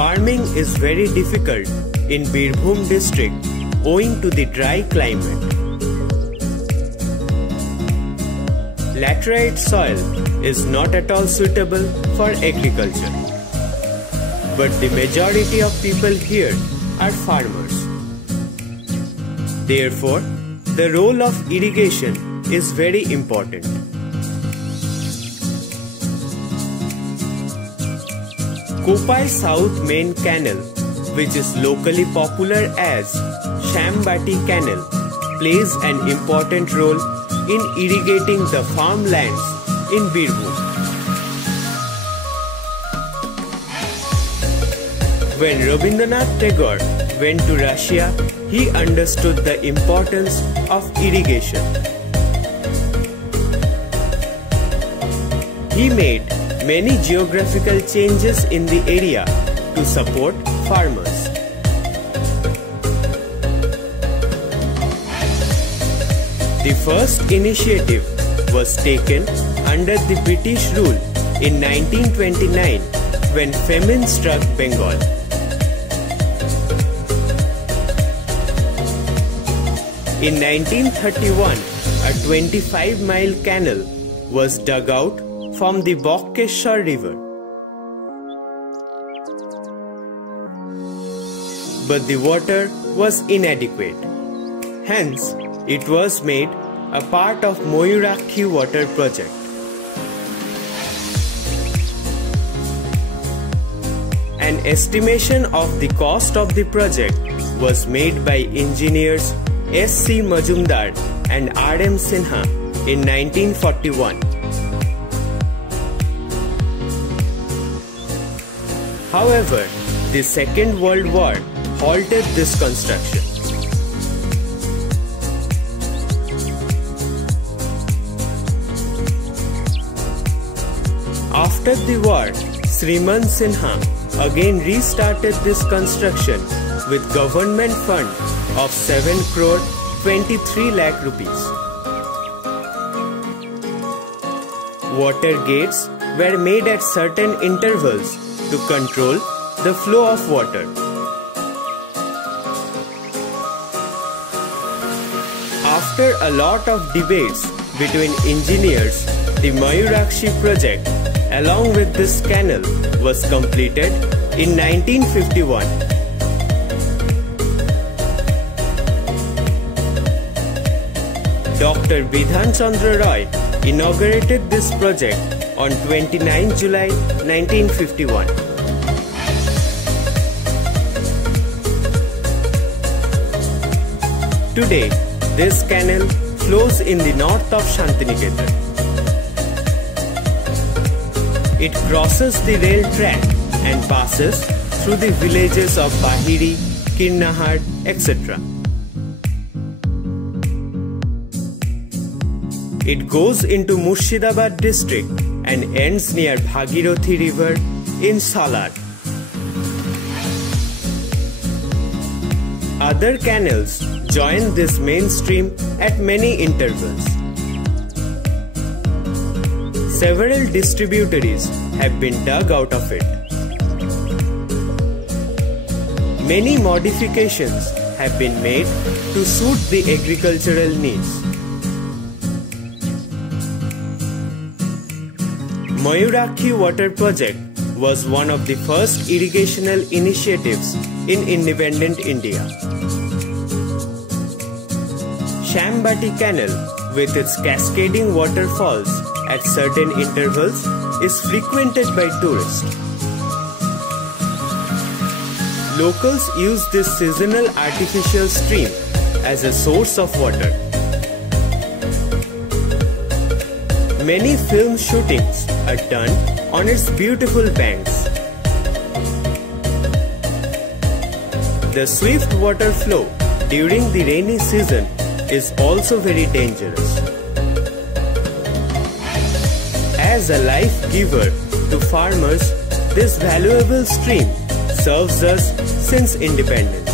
farming is very difficult in Birbhum district owing to the dry climate. Laterite soil is not at all suitable for agriculture. But the majority of people here are farmers. Therefore, the role of irrigation is very important. Kopai South Main Canal, which is locally popular as Shambati Canal, plays an important role in irrigating the farmlands in Birbhum. When Rabindranath Tagore went to Russia, he understood the importance of irrigation. He made many geographical changes in the area to support farmers. The first initiative was taken under the British rule in 1929 when famine struck Bengal. In 1931, a 25-mile canal was dug out from the Bokkeshwar river. But the water was inadequate. Hence, it was made a part of Mayurakshi water project. An estimation of the cost of the project was made by engineers S.C. Majumdar and R.M. Sinha in 1941. However, the Second World War halted this construction. After the war, Sriman Sinha again restarted this construction with government fund of 7 crore 23 lakh rupees. Water gates were made at certain intervals to control the flow of water. After a lot of debates between engineers, the Mayurakshi project along with this canal was completed in 1951. Dr. Bidhan Chandra Roy inaugurated this project on 29 July 1951. Today, this canal flows in the north of Shantiniketan. It crosses the rail track and passes through the villages of Bahiri, Kirnahar, etc. It goes into Murshidabad district and ends near Bhagirathi river in Salar. Other canals join this main stream at many intervals. Several distributaries have been dug out of it. Many modifications have been made to suit the agricultural needs. Mayurakshi Water Project was one of the first irrigational initiatives in independent India. Shambati Canal, with its cascading waterfalls at certain intervals, is frequented by tourists. Locals use this seasonal artificial stream as a source of water. Many film shootings are done on its beautiful banks. The swift water flow during the rainy season is also very dangerous. As a life giver to farmers, this valuable stream serves us since independence.